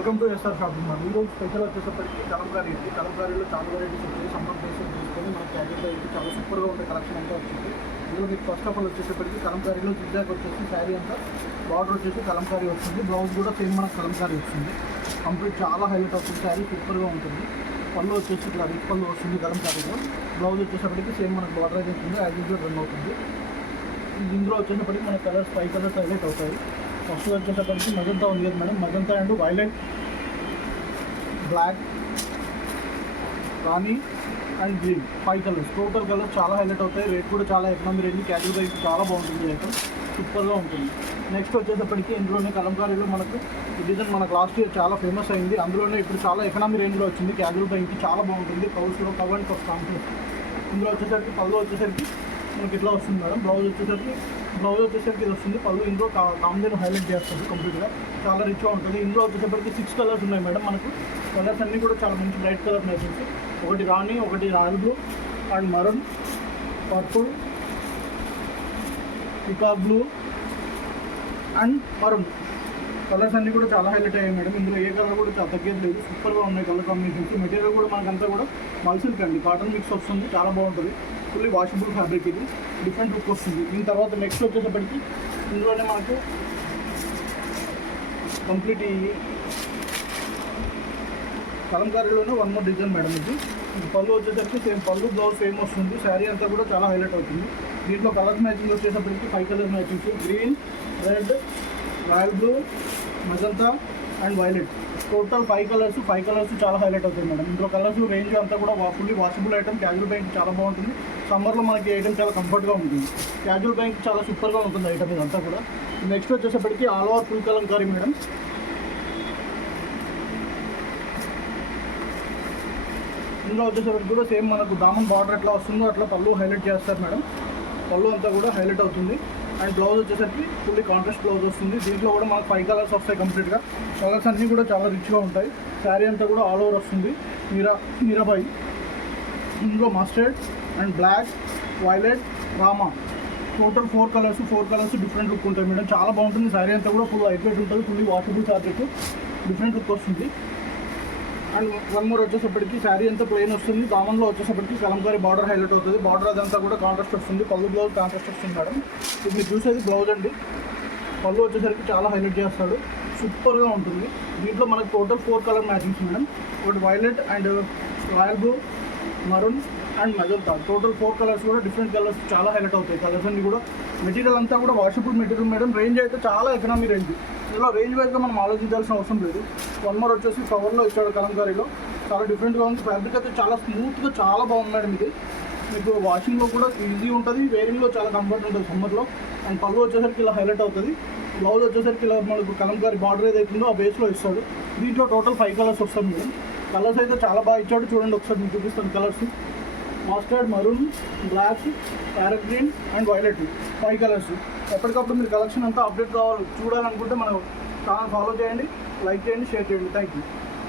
Welcome to SR shopping mall. ఈరోజు special వచ్చేసరికి కలంకారీ ఉంది. కలంకారీలో చాలా వెరైటీస్ వచ్చాయి. సమ్మర్ బేస్డ్ తీసుకొని మన క్యాజువల్గా అయితే చాలా సూపర్గా ఉండే కలెక్షన్ అంతా వచ్చింది. ఇందులో మీకు ఫస్ట్ ఆఫ్ ఆల్ వచ్చేసరికి కలంకారీలో జిగ్జాగ్ వచ్చేసి శారీ అంతా బార్డర్ వచ్చేసి కలంకారీ వస్తుంది. బ్లౌజ్ కూడా సేమ్ మనకు కలంకారీ వస్తుంది. కంప్లీట్ చాలా హైలైట్ అవుతుంది. శారీ సూపర్గా ఉంటుంది. పళ్ళు వచ్చేసి ఇట్లా రిచ్ పళ్ళు వస్తుంది కలంకారీలో. బ్లౌజ్ వచ్చేసరికి సేమ్ మనకు బార్డర్ అయితే ఉంటుంది. యాజ్ యూజువల్ రన్ అవుతుంది. ఇందులో వచ్చేసరికి మన కలర్స్ 5 కలర్స్ హైలైట్ అవుతాయి. ఫస్ట్ వచ్చేసరికి మజంతా ఉంది కదా madam, magenta and violet, black, రాణి and green 5 colours. Total colours చాలా హైలైట్ అవుతాయి. రేట్ కూడా చాలా ఎకనామీ రేంజ్, క్యాజువల్గా అయితే చాలా బాగుంటుంది. ఐటమ్ సూపర్గా ఉంటుంది. నెక్స్ట్ వచ్చేసరికి ఇందులోనే కలంకారీలో మనకు ఈ డిజైన్ మనకు లాస్ట్ ఇయర్ చాలా ఫేమస్ అయింది. అందులోనే ఇప్పుడు చాలా ఎకనామీ రేంజ్లో వచ్చింది. క్యాజువల్గా ఇంటి చాలా బాగుంటుంది. కౌస్లో కవర్ అండ్ ఫస్ట్ కాంప్లెక్స్. ఇందులో వచ్చేసరికి పళ్ళు వచ్చేసరికి మనకి ఇట్లా వస్తుంది మేడం. బ్లౌజ్ వచ్చేసరికి ఇది వస్తుంది. పళ్ళు ఇందులో కాంబినేషన్ హైలైట్ చేస్తుంది. కంప్లీట్గా చాలా రిచ్గా ఉంటుంది. ఇందులో వచ్చేసరికి 6 కలర్స్ ఉన్నాయి మేడం. మనకు కలర్స్ అన్నీ కూడా చాలా మంచి బ్రైట్ కలర్ వచ్చేసి ఒకటి రాణి, ఒకటి royal blue and maroon, purple, peacock blue and maroon colours అన్నీ కూడా చాలా హైలైట్ అయ్యాయి మేడం. ఇందులో ఏ కలర్ కూడా చాలా తగ్గేది లేదు. సూపర్గా ఉన్నాయి కలర్ కాంబినేషన్స్. మెటీరియల్ కూడా మనకంతా కూడా మల్సిల్క్ అండి, కాటన్ మిక్స్ వస్తుంది. చాలా బాగుంటుంది. Fully washable fabric. ఇది డిఫరెంట్ లుక్ వస్తుంది. దీని తర్వాత నెక్స్ట్ వచ్చేసరికి ఇందులోనే మనకు కంప్లీట్ ఈ కలంకారీలోనే 1 మోర్ డిజైన్ మేడం. ఇది పళ్ళు వచ్చేసరికి సేమ్ పళ్ళు, బ్లౌజ్ సేమ్ వస్తుంది. శారీ అంతా కూడా చాలా హైలైట్ అవుతుంది. దీంట్లో కలర్స్ మ్యాచింగ్ వచ్చేసరికి 5 colour matchings: green, red, royal blue, magenta and violet. Total 5 colours చాలా హైలైట్ అవుతాయి మేడం. ఇందులో కలర్స్ రేంజ్ అంతా కూడా fully washable item. Casual bank చాలా బాగుంటుంది. సమ్మర్లో మనకి ఐటమ్ చాలా కంఫర్ట్గా ఉంటుంది. క్యాజువల్ బ్యాంక్ చాలా సూపర్గా ఉంటుంది ఐటమ్ ఇదంతా కూడా. నెక్స్ట్ వచ్చేసరికి all over full Kalamkari madam. ఇందులో వచ్చేసరికి కూడా సేమ్ మనకు దామన్ బార్డర్ ఎట్లా వస్తుందో అట్లా పళ్ళు హైలైట్ చేస్తారు మేడం. పళ్ళు అంతా కూడా హైలైట్ అవుతుంది. అండ్ బ్లౌజ్ వచ్చేసరికి ఫుల్లీ కాంట్రాస్ట్ బ్లౌజ్ వస్తుంది. దీంట్లో కూడా మనకు 5 కలర్స్ వస్తాయి కంప్లీట్గా. కలర్స్ అన్నీ కూడా చాలా రిచ్గా ఉంటాయి. శారీ అంతా కూడా ఆల్ ఓవర్ వస్తుంది. మీరాబాయి. ఇందులో మస్టర్డ్ అండ్ బ్లాక్, వైలెట్, రామా టోటల్ 4 కలర్స్ డిఫరెంట్ లుక్ ఉంటాయి మేడం. చాలా బాగుంటుంది. శారీ అంతా కూడా ఫుల్ లైట్ వెయిట్ ఉంటుంది. Fully washable fabric, different look వస్తుంది. అండ్ 1 మోర్ వచ్చేసప్పటికి శారీ అంతా ప్లెయిన్ వస్తుంది. దామన్లో వచ్చేసప్పటికి కలంకారీ బార్డర్ హైలైట్ అవుతుంది. బార్డర్ అదంతా కూడా కాంట్రాస్ట్ వస్తుంది. పళ్ళు బ్లౌజ్ కాంట్రాస్ట్ వస్తుంది మేడం. ఇది మీరు చూసేది బ్లౌజ్ అండి. పళ్ళు వచ్చేసరికి చాలా హైలైట్ చేస్తాడు. సూపర్గా ఉంటుంది. దీంట్లో మనకి టోటల్ 4 కలర్ మ్యాచింగ్స్ మేడం. ఒకటి violet and royal blue, maroon and magenta. Total 4 colours కూడా డిఫరెంట్ కలర్స్ చాలా హైలైట్ అవుతాయి. కలర్స్ అన్ని కూడా మెటీరియల్ అంతా కూడా వాషబుల్ మెటీరియల్ మేడం. రేంజ్ అయితే చాలా ఎకనామీ రేంజ్. ఇందులో రేంజ్ వైజ్గా మనం ఆలోచించాల్సిన అవసరం లేదు. 1 మోర్ వచ్చేసి కవర్లో ఇచ్చాడు కలంకారీలో. చాలా డిఫరెంట్గా ఉంది. ఫ్యాబ్రిక్ అయితే చాలా స్మూత్గా చాలా బాగుంది మేడం. ఇది మీకు వాషింగ్లో కూడా ఈజీ ఉంటుంది. వేరింగ్లో చాలా కంఫర్ట్ ఉంటుంది సమ్మర్లో. అండ్ పళ్ళు వచ్చేసరికి ఇలా హైలైట్ అవుతుంది. బ్లౌజ్ వచ్చేసరికి ఇలా మనకు కలంకారీ బార్డర్ ఏదైతుందో ఆ బేస్లో ఇస్తాడు. దీంట్లో టోటల్ 5 కలర్స్ వస్తాయి మేడం. కలర్స్ అయితే చాలా బాగా ఇచ్చాడు. చూడండి ఒకసారి మీకు చూపిస్తాను colours: mustard, maroon, black, parrot green and violet. 5 colours. ఎప్పటికప్పుడు మీరు కలెక్షన్ అంతా అప్డేట్ చూడాలనుకుంటే మన ఛానల్ ఫాలో చేయండి, లైక్ చేయండి, షేర్ చేయండి. Thank you.